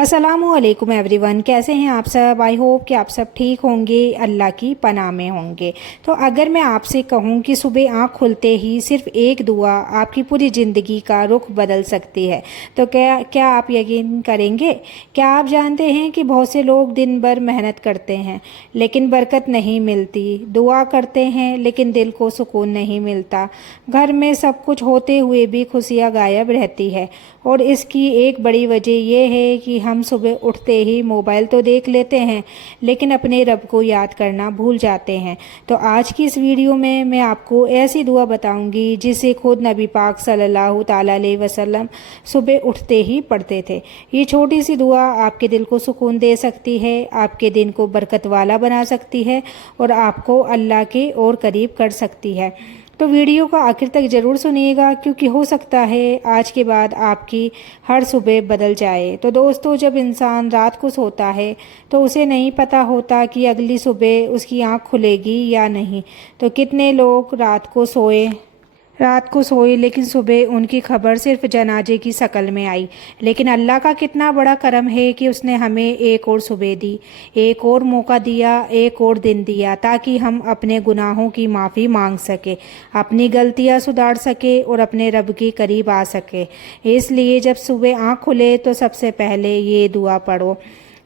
अस्सलामुअलैकुम एवरीवन, कैसे हैं आप सब। आई होप कि आप सब ठीक होंगे, अल्लाह की पनाह में होंगे। तो अगर मैं आपसे कहूं कि सुबह आँख खुलते ही सिर्फ एक दुआ आपकी पूरी ज़िंदगी का रुख बदल सकती है, तो क्या क्या आप यकीन करेंगे। क्या आप जानते हैं कि बहुत से लोग दिन भर मेहनत करते हैं लेकिन बरकत नहीं मिलती, दुआ करते हैं लेकिन दिल को सुकून नहीं मिलता, घर में सब कुछ होते हुए भी खुशियाँ गायब रहती है। और इसकी एक बड़ी वजह यह है कि हम सुबह उठते ही मोबाइल तो देख लेते हैं लेकिन अपने रब को याद करना भूल जाते हैं। तो आज की इस वीडियो में मैं आपको ऐसी दुआ बताऊंगी जिसे खुद नबी पाक सल्लल्लाहु ताला अलैहि वसल्लम सुबह उठते ही पढ़ते थे। ये छोटी सी दुआ आपके दिल को सुकून दे सकती है, आपके दिन को बरकत वाला बना सकती है और आपको अल्लाह के और करीब कर सकती है। तो वीडियो को आखिर तक ज़रूर सुनिएगा, क्योंकि हो सकता है आज के बाद आपकी हर सुबह बदल जाए। तो दोस्तों, जब इंसान रात को सोता है तो उसे नहीं पता होता कि अगली सुबह उसकी आंख खुलेगी या नहीं। तो कितने लोग रात को सोए लेकिन सुबह उनकी खबर सिर्फ जनाजे की शक्ल में आई। लेकिन अल्लाह का कितना बड़ा करम है कि उसने हमें एक और सुबह दी, एक और मौका दिया, एक और दिन दिया, ताकि हम अपने गुनाहों की माफ़ी मांग सके, अपनी गलतियां सुधार सके और अपने रब के करीब आ सके। इसलिए जब सुबह आँख खुले तो सबसे पहले ये दुआ पढ़ो।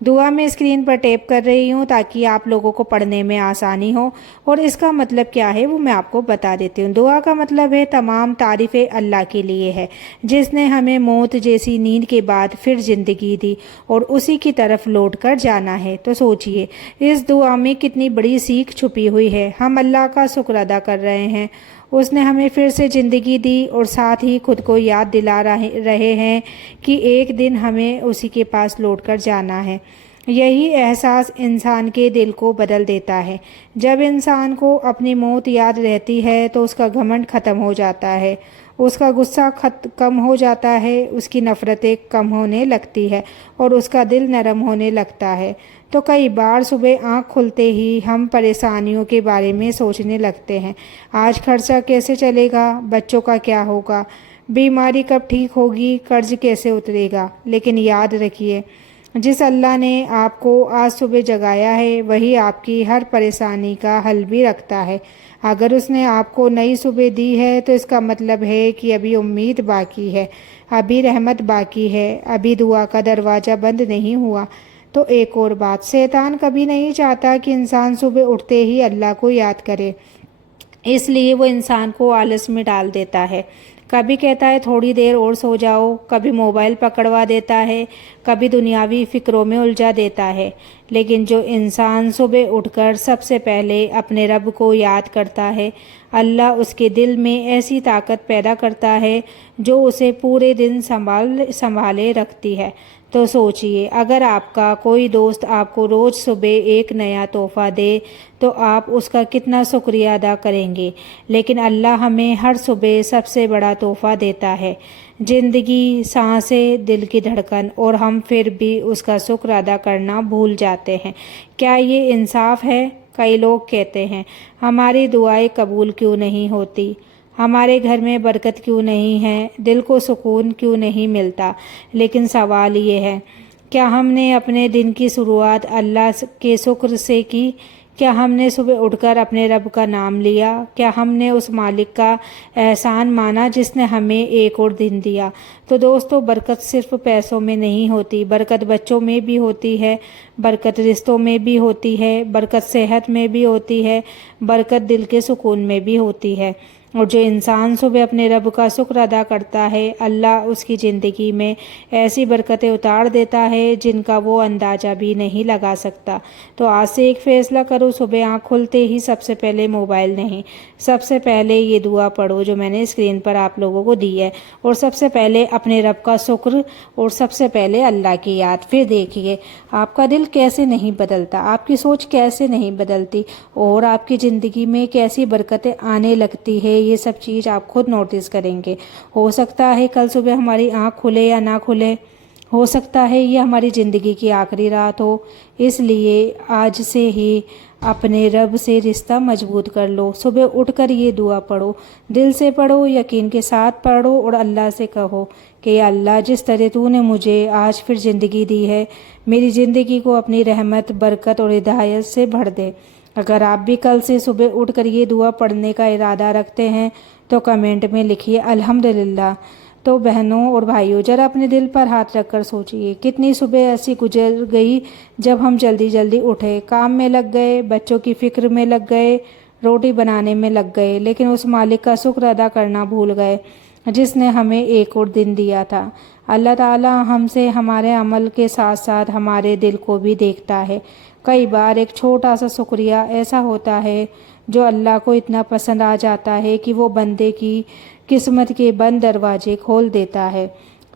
दुआ मैं स्क्रीन पर टैप कर रही हूँ ताकि आप लोगों को पढ़ने में आसानी हो। और इसका मतलब क्या है वो मैं आपको बता देती हूँ। दुआ का मतलब है तमाम तारीफ़ें अल्लाह के लिए है, जिसने हमें मौत जैसी नींद के बाद फिर ज़िंदगी दी और उसी की तरफ लौट कर जाना है। तो सोचिए, इस दुआ में कितनी बड़ी सीख छुपी हुई है। हम अल्लाह का शुक्र अदा कर रहे हैं, उसने हमें फिर से ज़िंदगी दी और साथ ही खुद को याद दिला रहे हैं कि एक दिन हमें उसी के पास लौटकर जाना है। यही एहसास इंसान के दिल को बदल देता है। जब इंसान को अपनी मौत याद रहती है तो उसका घमंड ख़त्म हो जाता है, उसका गुस्सा कम हो जाता है, उसकी नफ़रतें कम होने लगती है और उसका दिल नरम होने लगता है। तो कई बार सुबह आँख खुलते ही हम परेशानियों के बारे में सोचने लगते हैं। आज खर्चा कैसे चलेगा, बच्चों का क्या होगा, बीमारी कब ठीक होगी, कर्ज कैसे उतरेगा। लेकिन याद रखिए, जिस अल्लाह ने आपको आज सुबह जगाया है वही आपकी हर परेशानी का हल भी रखता है। अगर उसने आपको नई सुबह दी है तो इसका मतलब है कि अभी उम्मीद बाकी है, अभी रहमत बाकी है, अभी दुआ का दरवाज़ा बंद नहीं हुआ। तो एक और बात, शैतान कभी नहीं चाहता कि इंसान सुबह उठते ही अल्लाह को याद करे, इसलिए वो इंसान को आलस में डाल देता है। कभी कहता है थोड़ी देर और सो जाओ, कभी मोबाइल पकड़वा देता है, कभी दुनियावी फ़िक्रों में उलझा देता है। लेकिन जो इंसान सुबह उठकर सबसे पहले अपने रब को याद करता है, अल्लाह उसके दिल में ऐसी ताकत पैदा करता है जो उसे पूरे दिन संभाले रखती है। तो सोचिए, अगर आपका कोई दोस्त आपको रोज़ सुबह एक नया तोहफ़ा दे तो आप उसका कितना शुक्रिया अदा करेंगे। लेकिन अल्लाह हमें हर सुबह सबसे बड़ा तोहफ़ा देता है, ज़िंदगी, सांसें, दिल की धड़कन, और हम फिर भी उसका शुक्र अदा करना भूल जाते हैं। क्या ये इंसाफ है। कई लोग कहते हैं हमारी दुआएं कबूल क्यों नहीं होती, हमारे घर में बरकत क्यों नहीं है, दिल को सुकून क्यों नहीं मिलता। लेकिन सवाल ये है, क्या हमने अपने दिन की शुरुआत अल्लाह के शुक्र से की। क्या हमने सुबह उठकर अपने रब का नाम लिया। क्या हमने उस मालिक का एहसान माना जिसने हमें एक और दिन दिया। तो दोस्तों, बरकत सिर्फ पैसों में नहीं होती, बरकत बच्चों में भी होती है, बरकत रिश्तों में भी होती है, बरकत सेहत में भी होती है, बरकत दिल के सुकून में भी होती है। और जो इंसान सुबह अपने रब का शुक्र अदा करता है, अल्लाह उसकी ज़िंदगी में ऐसी बरकतें उतार देता है जिनका वो अंदाज़ा भी नहीं लगा सकता। तो आज से एक फ़ैसला करो, सुबह आँख खुलते ही सबसे पहले मोबाइल नहीं, सबसे पहले ये दुआ पढ़ो जो मैंने स्क्रीन पर आप लोगों को दी है, और सबसे पहले अपने रब का शुक्र, और सबसे पहले अल्लाह की याद। फिर देखिए आपका दिल कैसे नहीं बदलता, आपकी सोच कैसे नहीं बदलती, और आपकी ज़िंदगी में कैसी बरकतें आने लगती है। ये सब चीज़ आप खुद नोटिस करेंगे। हो सकता है कल सुबह हमारी आँख खुले या ना खुले, हो सकता है ये हमारी ज़िंदगी की आखिरी रात हो, इसलिए आज से ही अपने रब से रिश्ता मजबूत कर लो। सुबह उठकर ये दुआ पढ़ो, दिल से पढ़ो, यकीन के साथ पढ़ो और अल्लाह से कहो कि या अल्लाह, जिस तरह तूने मुझे आज फिर ज़िंदगी दी है, मेरी ज़िंदगी को अपनी रहमत, बरकत और हिदायत से भर दे। अगर आप भी कल से सुबह उठकर ये दुआ पढ़ने का इरादा रखते हैं तो कमेंट में लिखिए अल्हम्दुलिल्लाह। तो बहनों और भाइयों, जरा अपने दिल पर हाथ रखकर सोचिए, कितनी सुबह ऐसी गुजर गई जब हम जल्दी जल्दी उठे, काम में लग गए, बच्चों की फिक्र में लग गए, रोटी बनाने में लग गए, लेकिन उस मालिक का शुक्र अदा करना भूल गए जिसने हमें एक और दिन दिया था। अल्लाह ताला हमसे हमारे अमल के साथ साथ हमारे दिल को भी देखता है। कई बार एक छोटा सा शुक्रिया ऐसा होता है जो अल्लाह को इतना पसंद आ जाता है कि वो बंदे की किस्मत के बंद दरवाजे खोल देता है।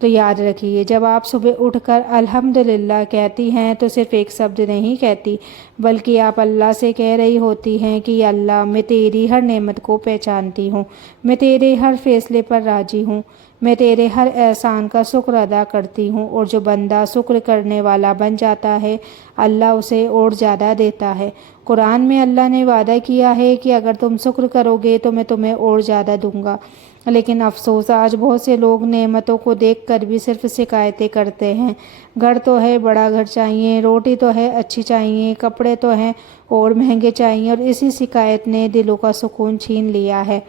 तो याद रखिए, जब आप सुबह उठकर अल्हम्दुलिल्लाह कहती हैं तो सिर्फ़ एक शब्द नहीं कहती, बल्कि आप अल्लाह से कह रही होती हैं कि अल्लाह, मैं तेरी हर नेमत को पहचानती हूँ, मैं तेरे हर फैसले पर राज़ी हूँ, मैं तेरे हर एहसान का शुक्र अदा करती हूँ। और जो बंदा शुक्र करने वाला बन जाता है, अल्लाह उसे और ज़्यादा देता है। कुरान में अल्लाह ने वादा किया है कि अगर तुम शुक्र करोगे तो मैं तुम्हें और ज़्यादा दूंगा। लेकिन अफसोस, आज बहुत से लोग नेमतों को देखकर भी सिर्फ शिकायतें करते हैं। घर तो है, बड़ा घर चाहिए, रोटी तो है, अच्छी चाहिए, कपड़े तो हैं और महंगे चाहिए, और इसी शिकायत ने दिलों का सुकून छीन लिया है।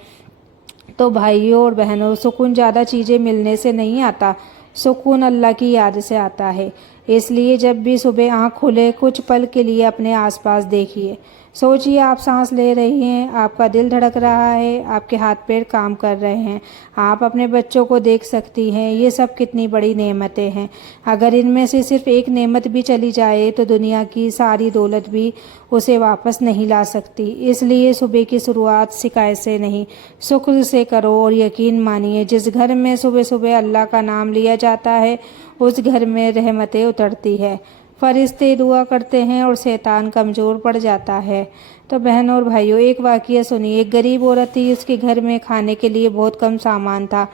तो भाइयों और बहनों, सुकून ज़्यादा चीज़ें मिलने से नहीं आता, सुकून अल्लाह की याद से आता है। इसलिए जब भी सुबह आँख खुले, कुछ पल के लिए अपने आसपास देखिए, सोचिए आप सांस ले रही हैं, आपका दिल धड़क रहा है, आपके हाथ पैर काम कर रहे हैं, आप अपने बच्चों को देख सकती हैं। ये सब कितनी बड़ी नेमतें हैं। अगर इनमें से सिर्फ एक नेमत भी चली जाए तो दुनिया की सारी दौलत भी उसे वापस नहीं ला सकती। इसलिए सुबह की शुरुआत शिकायत से नहीं, शुक्र से करो। और यकीन मानिए, जिस घर में सुबह सुबह अल्लाह का नाम लिया जाता है, उस घर में रहमतें उतरती है, फरिश्ते दुआ करते हैं और शैतान कमज़ोर पड़ जाता है। तो बहनों और भाइयों, एक वाक़या सुनिए। एक गरीब औरत थी, उसके घर में खाने के लिए बहुत कम सामान था।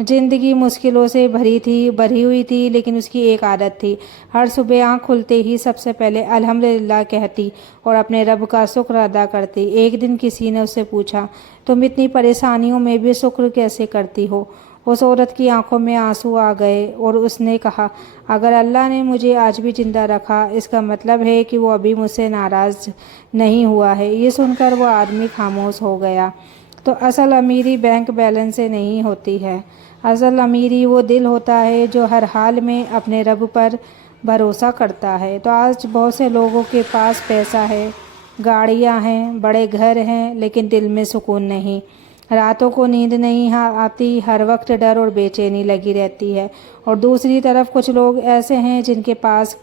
ज़िंदगी मुश्किलों से भरी हुई थी, लेकिन उसकी एक आदत थी, हर सुबह आँख खुलते ही सबसे पहले अल्हम्दुलिल्लाह कहती और अपने रब का शुक्र अदा करती। एक दिन किसी ने उससे पूछा, तुम इतनी परेशानियों में भी शुक्र कैसे करती हो? उस औरत की आंखों में आंसू आ गए और उसने कहा, अगर अल्लाह ने मुझे आज भी ज़िंदा रखा, इसका मतलब है कि वो अभी मुझसे नाराज़ नहीं हुआ है। ये सुनकर वो आदमी खामोश हो गया। तो असल अमीरी बैंक बैलेंस से नहीं होती है, असल अमीरी वो दिल होता है जो हर हाल में अपने रब पर भरोसा करता है। तो आज बहुत से लोगों के पास पैसा है, गाड़ियाँ हैं, बड़े घर हैं, लेकिन दिल में सुकून नहीं। रातों को नींद नहीं आती, हर वक्त डर और बेचैनी लगी रहती है। और दूसरी तरफ कुछ लोग ऐसे हैं जिनके पास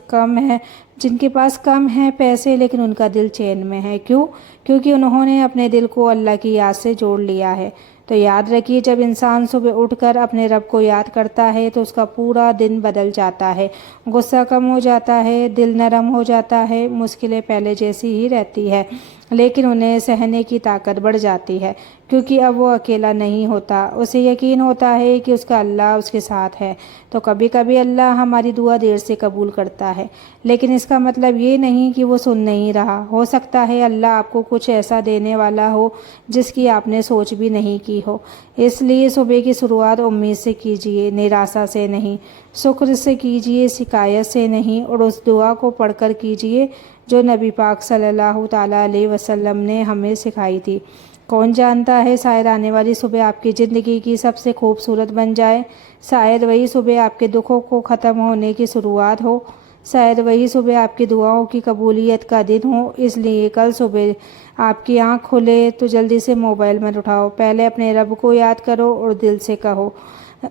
कम है पैसे, लेकिन उनका दिल चैन में है। क्यों? क्योंकि उन्होंने अपने दिल को अल्लाह की याद से जोड़ लिया है। तो याद रखिए, जब इंसान सुबह उठकर अपने रब को याद करता है तो उसका पूरा दिन बदल जाता है, गुस्सा कम हो जाता है, दिल नरम हो जाता है, मुश्किलें पहले जैसी ही रहती है, लेकिन उन्हें सहने की ताकत बढ़ जाती है, क्योंकि अब वो अकेला नहीं होता, उसे यकीन होता है कि उसका अल्लाह उसके साथ है। तो कभी कभी अल्लाह हमारी दुआ देर से कबूल करता है, लेकिन इसका मतलब ये नहीं कि वो सुन नहीं रहा। हो सकता है अल्लाह आपको कुछ ऐसा देने वाला हो जिसकी आपने सोच भी नहीं की हो। इसलिए सुबह की शुरुआत उम्मीद से कीजिए, निराशा से नहीं, शुक्र से कीजिए, शिकायत से नहीं, और उस दुआ को पढ़कर कीजिए जो नबी पाक सल्लल्लाहु ताला अलैहि वसल्लम ने हमें सिखाई थी। कौन जानता है, शायद आने वाली सुबह आपकी ज़िंदगी की सबसे खूबसूरत बन जाए। शायद वही सुबह आपके दुखों को ख़त्म होने की शुरुआत हो, शायद वही सुबह आपकी दुआओं की कबूलियत का दिन हो। इसलिए कल सुबह आपकी आँख खुले तो जल्दी से मोबाइल मत उठाओ, पहले अपने रब को याद करो और दिल से कहो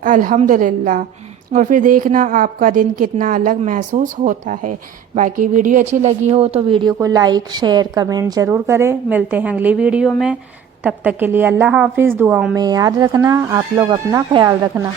अल्हम्दुलिल्लाह, और फिर देखना आपका दिन कितना अलग महसूस होता है। बाकी वीडियो अच्छी लगी हो तो वीडियो को लाइक, शेयर, कमेंट ज़रूर करें। मिलते हैं अगली वीडियो में, तब तक के लिए अल्लाह हाफिज़। दुआओं में याद रखना, आप लोग अपना ख्याल रखना।